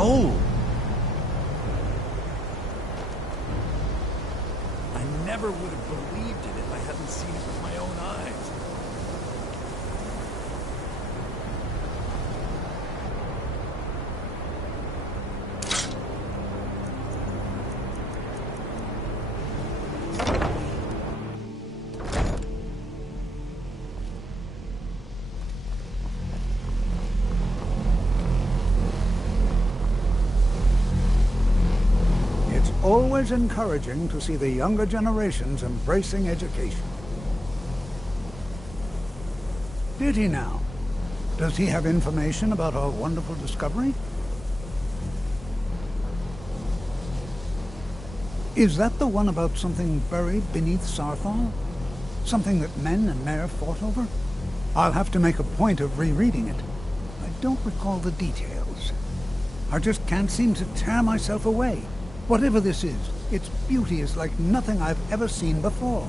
soul. I never would have believed it if I hadn't seen it with my own eyes. Always encouraging to see the younger generations embracing education. Did he now? Does he have information about our wonderful discovery? Is that the one about something buried beneath Sarthal? Something that men and Mare fought over? I'll have to make a point of rereading it. I don't recall the details. I just can't seem to tear myself away. Whatever this is, its beauty is like nothing I've ever seen before.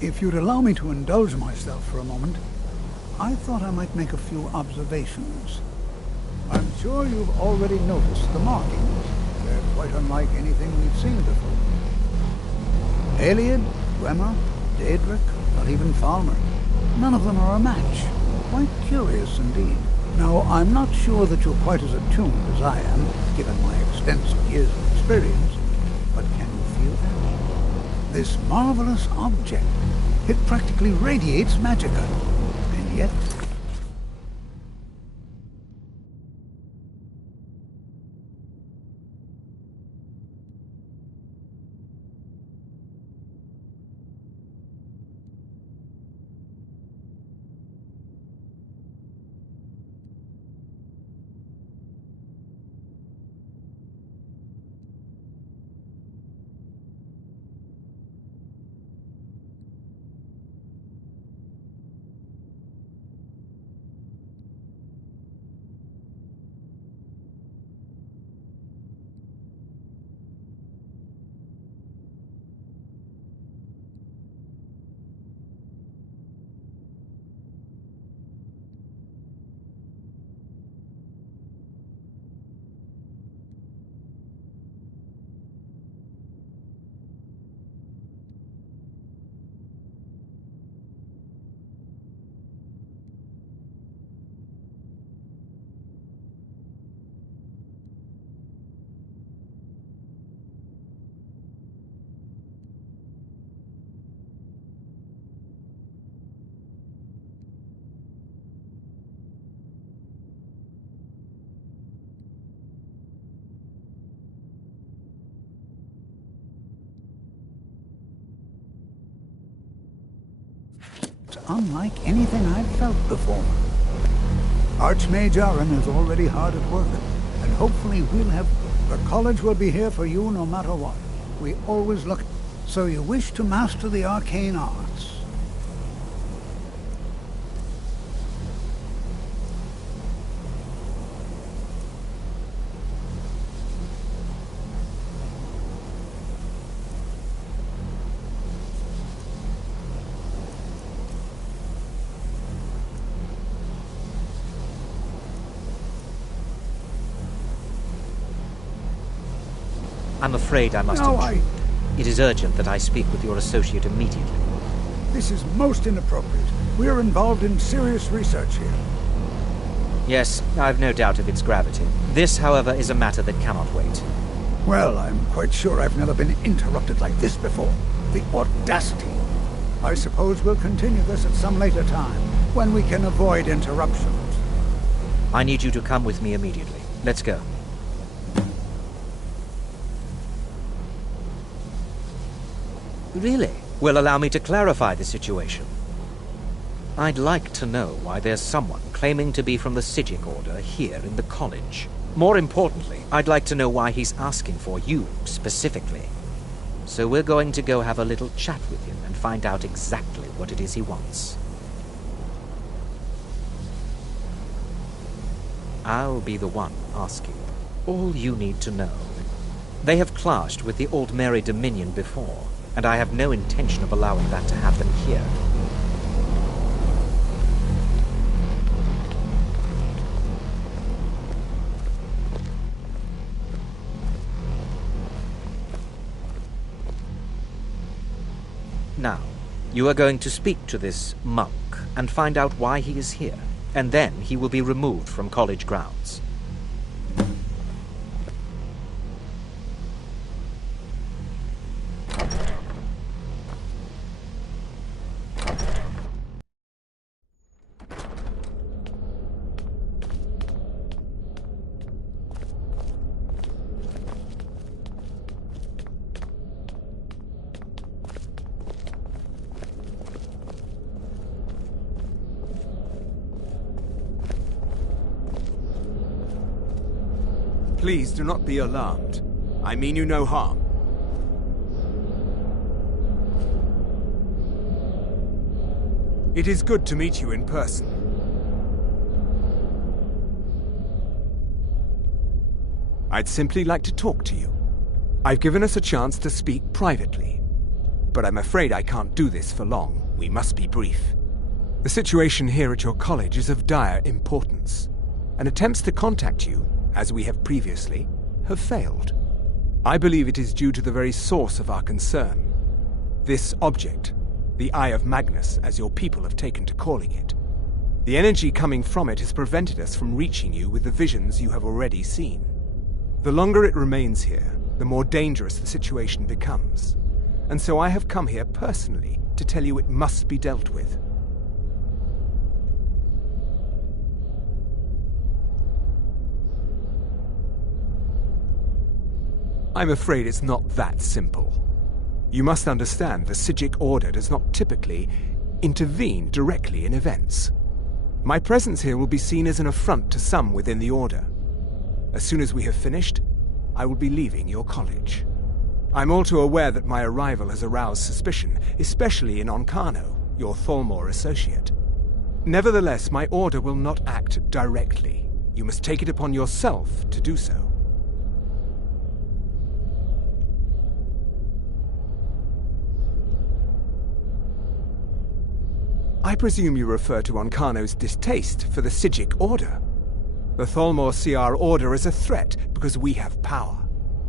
If you'd allow me to indulge myself for a moment, I thought I might make a few observations. I'm sure you've already noticed the markings. They're quite unlike anything we've seen before. Eliad, Dwemer, Daedric, not even Falmer. None of them are a match. Quite curious indeed. Now, I'm not sure that you're quite as attuned as I am, given my extensive years of experience, but can you feel that? This marvelous object, it practically radiates magicka, and yet... unlike anything I've felt before. Archmage Aaron is already hard at work, and hopefully we'll have... The college will be here for you no matter what. We always look... So you wish to master the arcane arts? I'm afraid I must intrude. It is urgent that I speak with your associate immediately. This is most inappropriate. We are involved in serious research here. Yes, I've no doubt of its gravity. This, however, is a matter that cannot wait. Well, I'm quite sure I've never been interrupted like this before. The audacity. I suppose we'll continue this at some later time, when we can avoid interruptions. I need you to come with me immediately. Let's go. Really? Well, allow me to clarify the situation. I'd like to know why there's someone claiming to be from the Psijic Order here in the college. More importantly, I'd like to know why he's asking for you, specifically. So we're going to go have a little chat with him and find out exactly what it is he wants. I'll be the one asking. All you need to know. They have clashed with the Old Mary Dominion before, and I have no intention of allowing that to happen here. Now, you are going to speak to this monk and find out why he is here, and then he will be removed from college grounds. Please do not be alarmed. I mean you no harm. It is good to meet you in person. I'd simply like to talk to you. I've given us a chance to speak privately, but I'm afraid I can't do this for long. We must be brief. The situation here at your college is of dire importance, and attempts to contact you, as we have previously, have failed. I believe it is due to the very source of our concern. This object, the Eye of Magnus, as your people have taken to calling it. The energy coming from it has prevented us from reaching you with the visions you have already seen. The longer it remains here, the more dangerous the situation becomes. And so I have come here personally to tell you it must be dealt with. I'm afraid it's not that simple. You must understand the Psijic Order does not typically intervene directly in events. My presence here will be seen as an affront to some within the Order. As soon as we have finished, I will be leaving your college. I'm all too aware that my arrival has aroused suspicion, especially in Onkano, your Thalmor associate. Nevertheless, my Order will not act directly. You must take it upon yourself to do so. I presume you refer to Onkano's distaste for the Psijic Order. The Thalmor see our Order as a threat because we have power,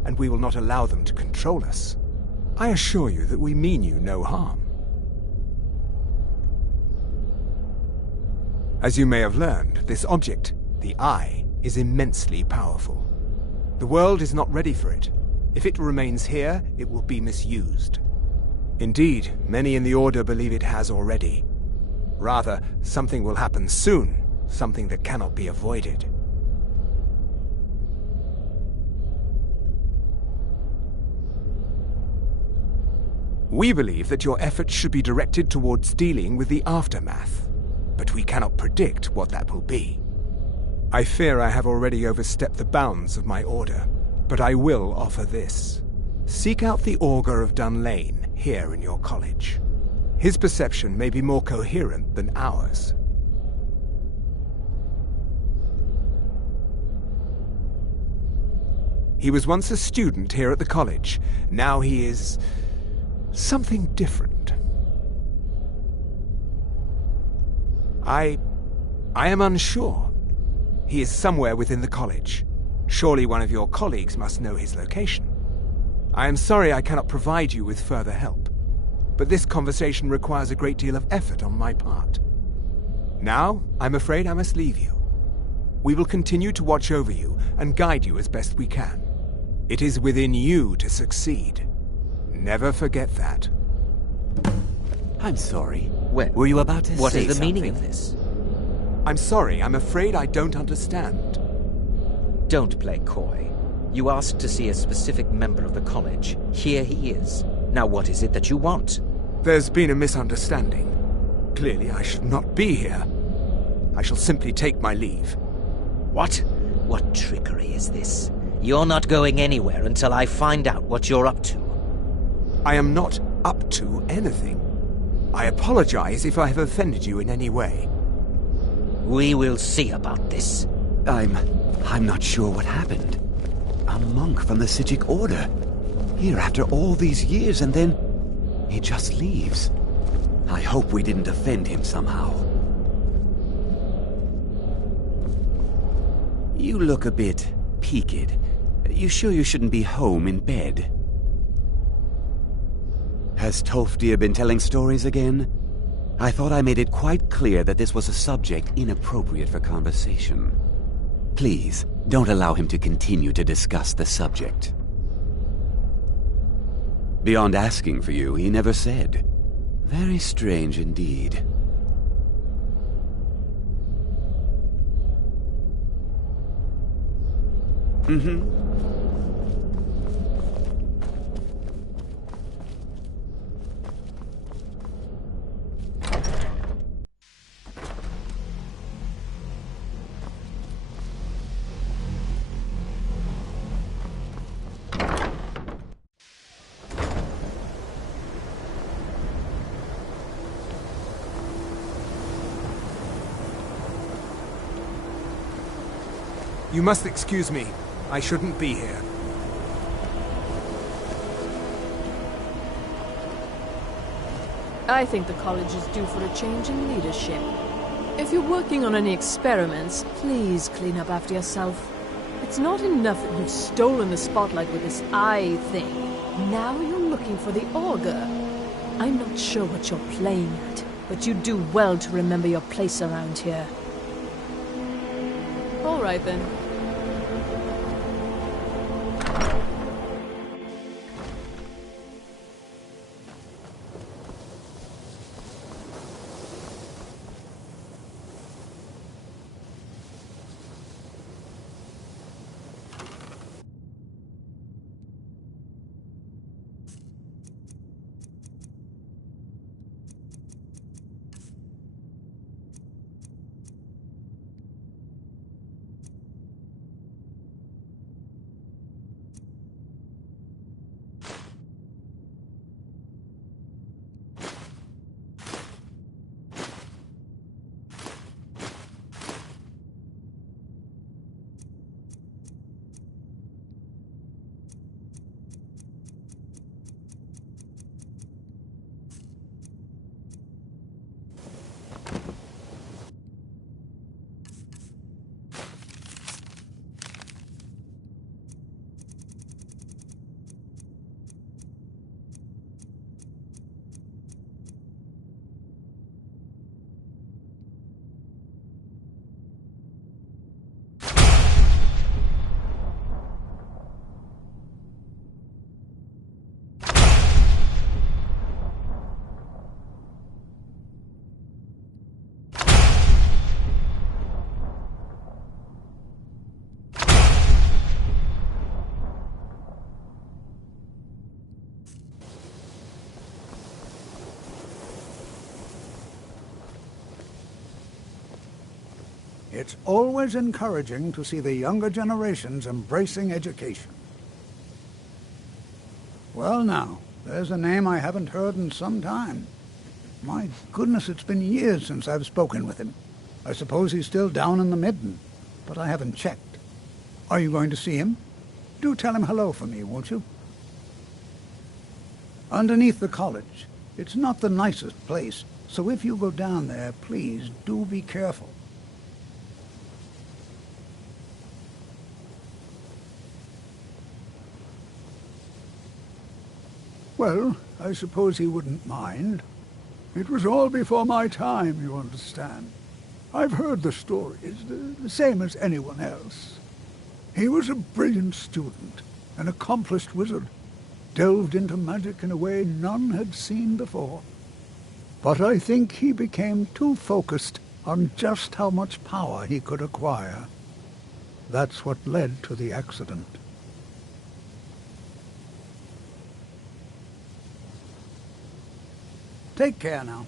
and we will not allow them to control us. I assure you that we mean you no harm. As you may have learned, this object, the Eye, is immensely powerful. The world is not ready for it. If it remains here, it will be misused. Indeed, many in the Order believe it has already. Rather, something will happen soon, something that cannot be avoided. We believe that your efforts should be directed towards dealing with the aftermath, but we cannot predict what that will be. I fear I have already overstepped the bounds of my Order, but I will offer this. Seek out the Augur of Dunlane here in your college. His perception may be more coherent than ours. He was once a student here at the college. Now he is something different. I am unsure. He is somewhere within the college. Surely one of your colleagues must know his location. I am sorry I cannot provide you with further help, but this conversation requires a great deal of effort on my part. Now, I'm afraid I must leave you. We will continue to watch over you and guide you as best we can. It is within you to succeed. Never forget that. I'm sorry. Well, were you about to what say is the meaning of something? this? I'm sorry, I'm afraid I don't understand. Don't play coy. You asked to see a specific member of the college. Here he is. Now what is it that you want? There's been a misunderstanding. Clearly I should not be here. I shall simply take my leave. What? What trickery is this? You're not going anywhere until I find out what you're up to. I am not up to anything. I apologize if I have offended you in any way. We will see about this. I'm not sure what happened. A monk from the Psijic Order. Here after all these years, and then he just leaves. I hope we didn't offend him somehow. You look a bit peaked. You sure you shouldn't be home in bed? Has Tofdir been telling stories again? I thought I made it quite clear that this was a subject inappropriate for conversation. Please, don't allow him to continue to discuss the subject. Beyond asking for you, he never said. Very strange indeed. You must excuse me. I shouldn't be here. I think the college is due for a change in leadership. If you're working on any experiments, please clean up after yourself. It's not enough that you've stolen the spotlight with this eye thing. Now you're looking for the auger. I'm not sure what you're playing at, but you do well to remember your place around here. All right then. It's always encouraging to see the younger generations embracing education. Well now, there's a name I haven't heard in some time. My goodness, it's been years since I've spoken with him. I suppose he's still down in the Midden, but I haven't checked. Are you going to see him? Do tell him hello for me, won't you? Underneath the college. It's not the nicest place, so if you go down there, please do be careful. Well, I suppose he wouldn't mind. It was all before my time, you understand. I've heard the stories, the same as anyone else. He was a brilliant student, an accomplished wizard, delved into magic in a way none had seen before. But I think he became too focused on just how much power he could acquire. That's what led to the accident. Take care now.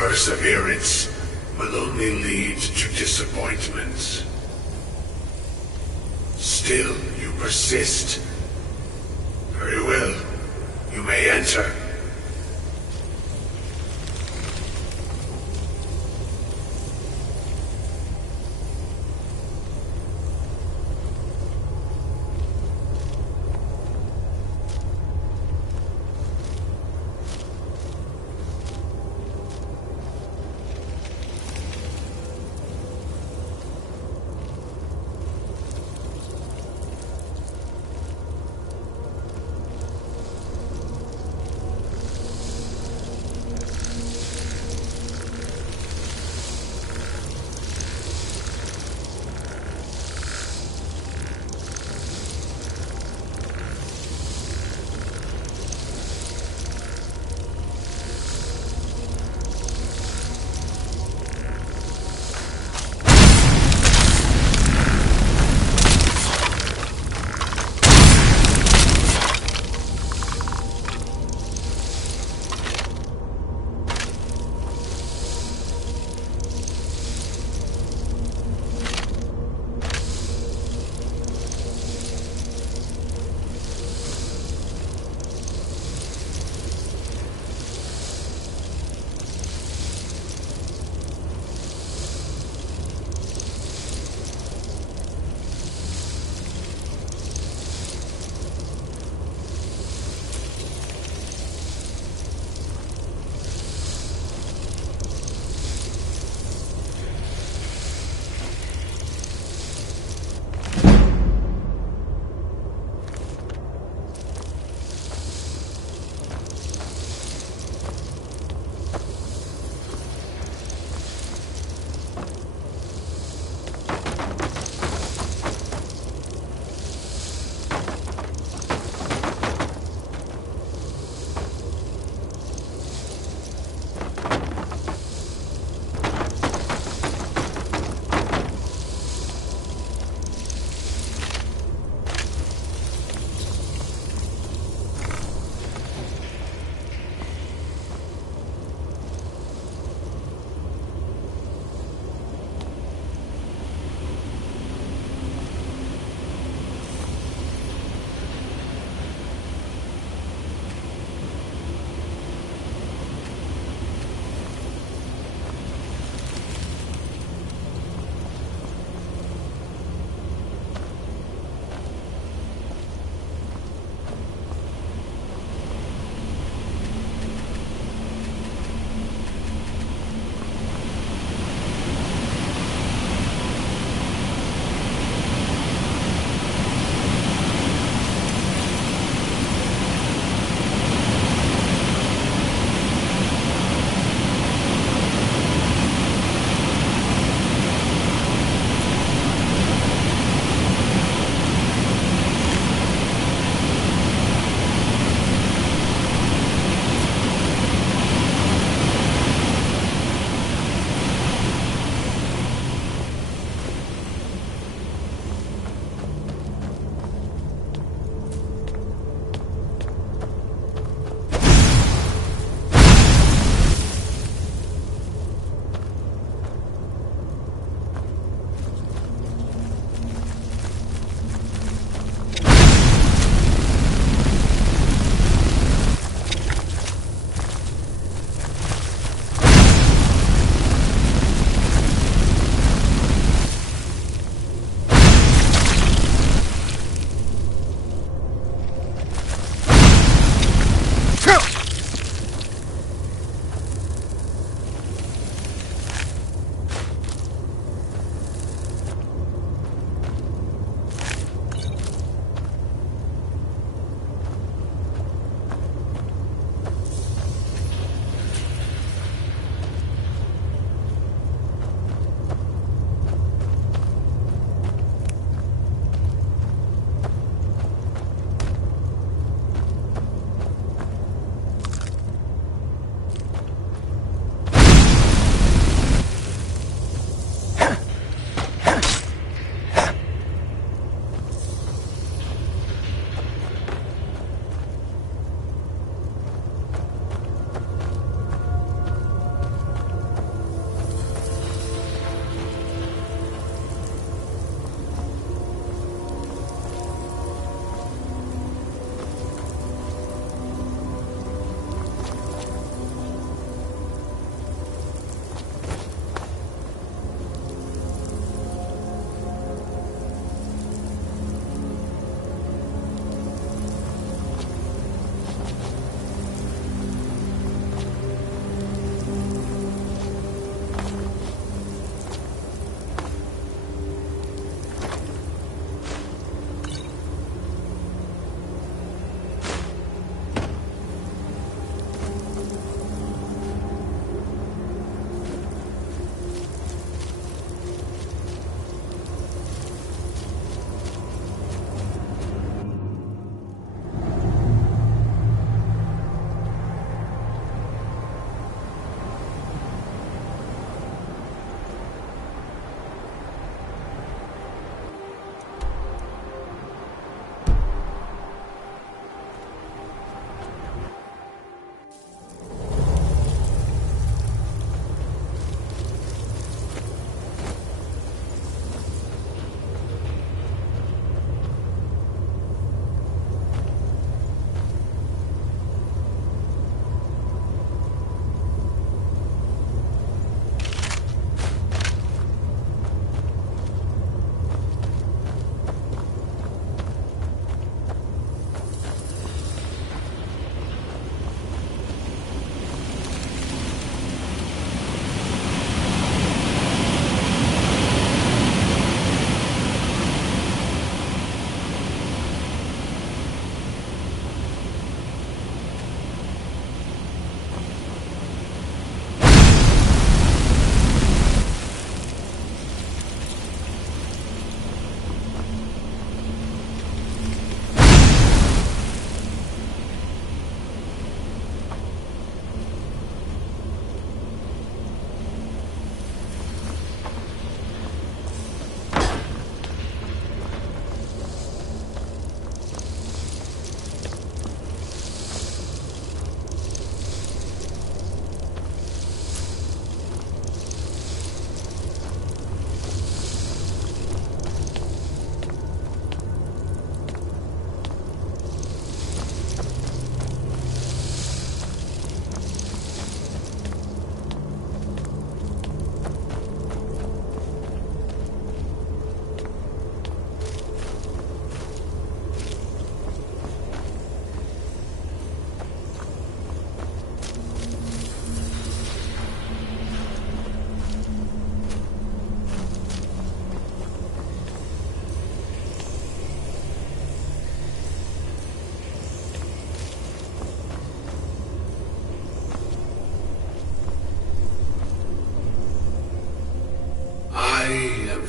Perseverance will only lead to disappointments. Still, you persist. Very well. You may enter.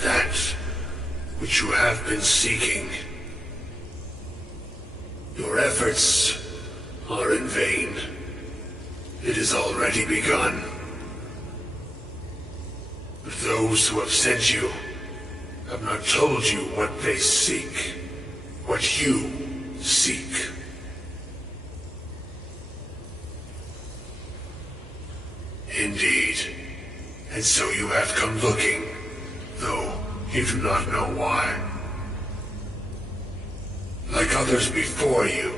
that which you have been seeking. Your efforts are in vain. It has already begun. But those who have sent you have not told you what they seek, what you seek. Indeed. And so you have come looking, though you do not know why. Like others before you,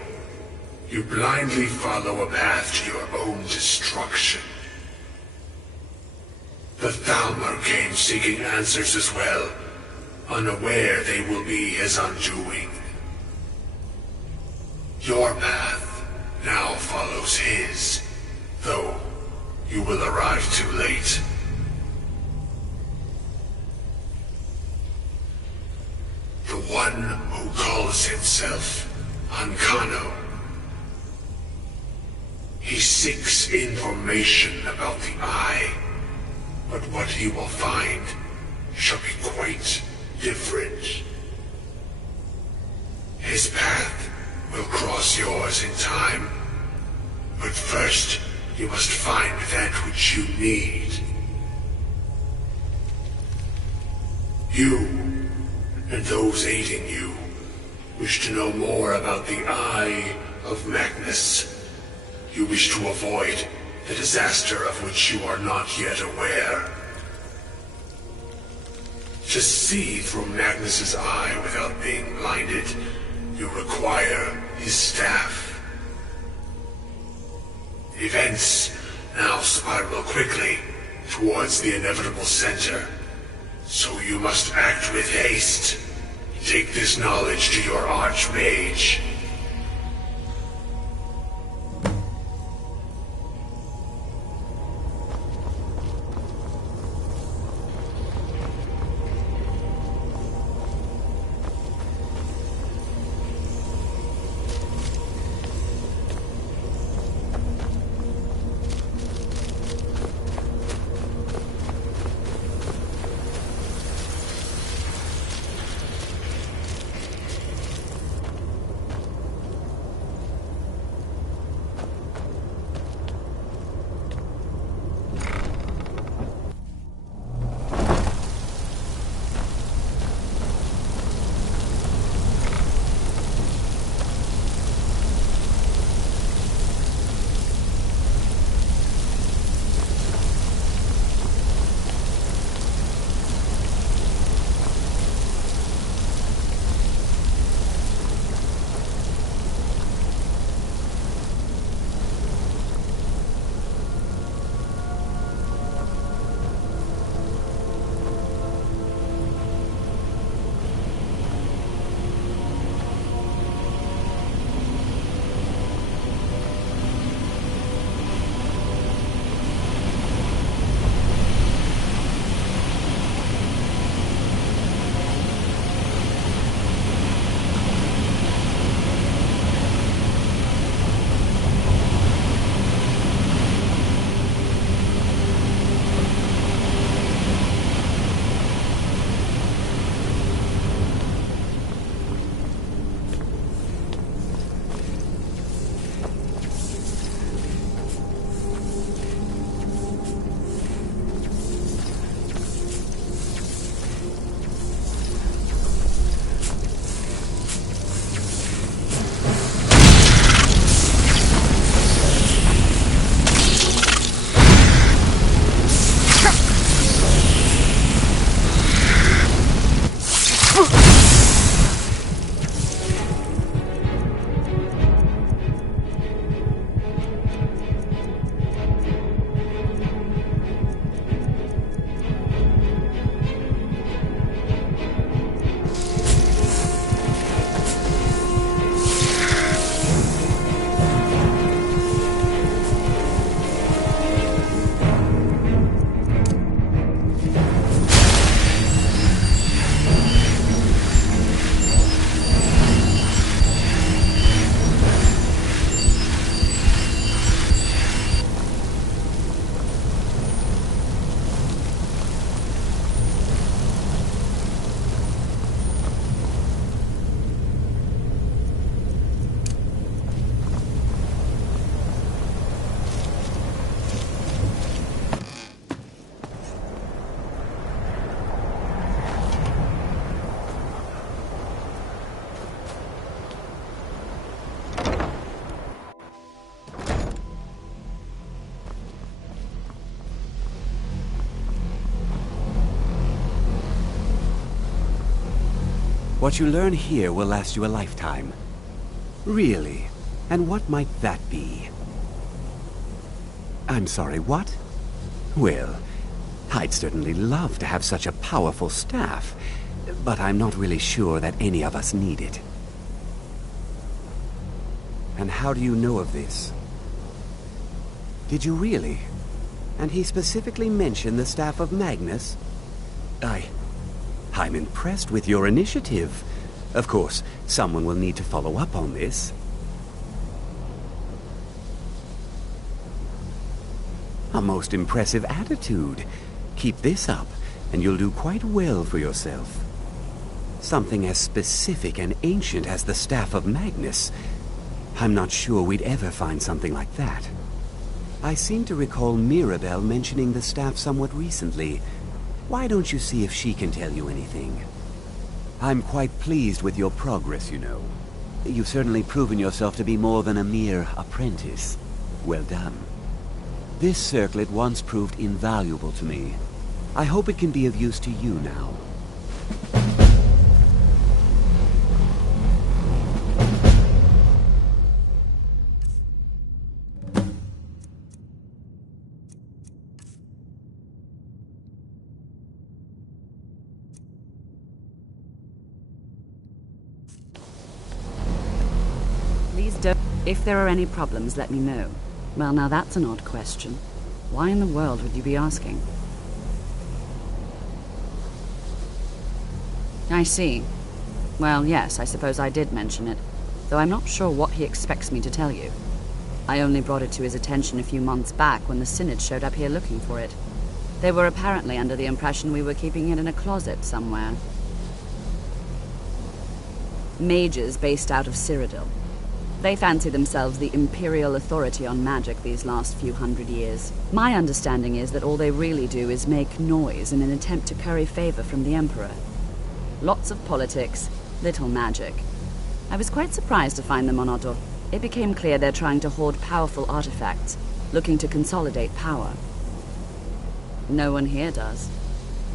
you blindly follow a path to your own destruction. The Thalmor came seeking answers as well, unaware they will be his undoing. Your path now follows his, though you will arrive too late. The one who calls himself Ancano. He seeks information about the Eye, but what he will find shall be quite different. His path will cross yours in time, but first you must find that which you need. You, and those aiding you, wish to know more about the Eye of Magnus. You wish to avoid the disaster of which you are not yet aware. To see through Magnus's eye without being blinded, you require his staff. Events now spiral quickly towards the inevitable center, so you must act with haste. Take this knowledge to your Archmage. What you learn here will last you a lifetime. Really? And what might that be? I'm sorry, what? Well, I'd certainly love to have such a powerful staff, but I'm not really sure that any of us need it. And how do you know of this? Did you really? And he specifically mentioned the staff of Magnus? I'm impressed with your initiative. Of course, someone will need to follow up on this. A most impressive attitude. Keep this up, and you'll do quite well for yourself. Something as specific and ancient as the staff of Magnus. I'm not sure we'd ever find something like that. I seem to recall Mirabelle mentioning the staff somewhat recently. Why don't you see if she can tell you anything? I'm quite pleased with your progress, you know. You've certainly proven yourself to be more than a mere apprentice. Well done. This circlet once proved invaluable to me. I hope it can be of use to you now. If there are any problems, let me know. Well, now that's an odd question. Why in the world would you be asking? I see. Well, yes, I suppose I did mention it, though I'm not sure what he expects me to tell you. I only brought it to his attention a few months back when the Synod showed up here looking for it. They were apparently under the impression we were keeping it in a closet somewhere. Mages based out of Cyrodiil. They fancy themselves the imperial authority on magic these last few hundred years. My understanding is that all they really do is make noise in an attempt to curry favor from the Emperor. Lots of politics, little magic. I was quite surprised to find them on Otto. It became clear they're trying to hoard powerful artifacts, looking to consolidate power. No one here does.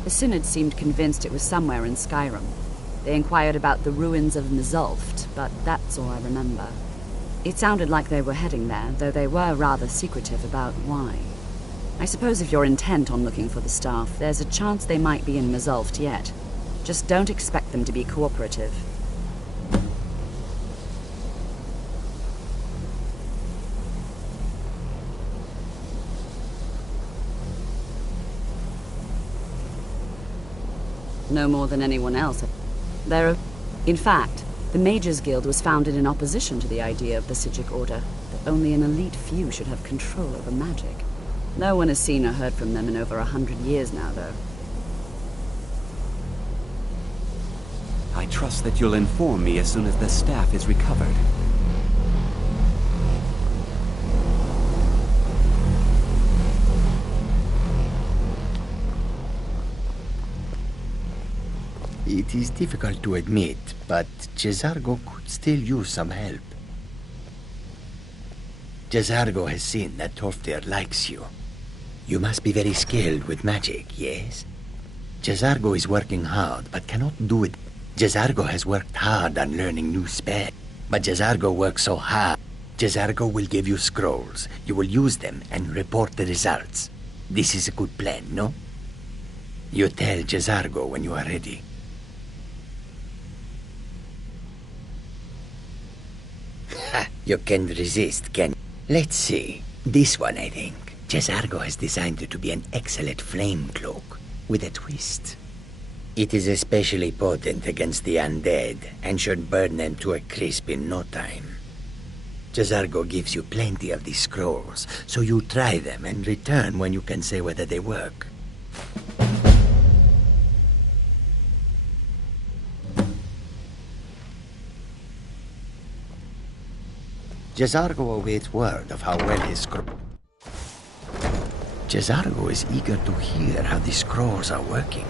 The Synod seemed convinced it was somewhere in Skyrim. They inquired about the ruins of Mzulft, but that's all I remember. It sounded like they were heading there, though they were rather secretive about why. I suppose if you're intent on looking for the staff, there's a chance they might be in Mzulft yet. Just don't expect them to be cooperative. No more than anyone else. In fact, the Mages Guild was founded in opposition to the idea of the Psijic Order, that only an elite few should have control over magic. No one has seen or heard from them in over 100 years now, though. I trust that you'll inform me as soon as the staff is recovered. It is difficult to admit, but Jezargo could still use some help. Jezargo has seen that Torfdir likes you. You must be very skilled with magic, yes? Jezargo is working hard, but cannot do it. Jezargo has worked hard on learning new spells, but Jezargo works so hard. Jezargo will give you scrolls. You will use them and report the results. This is a good plan, no? You tell Jezargo when you are ready. You can't resist, can you? Let's see. This one, I think. Jezargo has designed it to be an excellent flame cloak, with a twist. It is especially potent against the undead, and should burn them to a crisp in no time. Jezargo gives you plenty of these scrolls, so you try them and return when you can say whether they work. Jezargo awaits word of how well his Jezargo is eager to hear how the scrolls are working.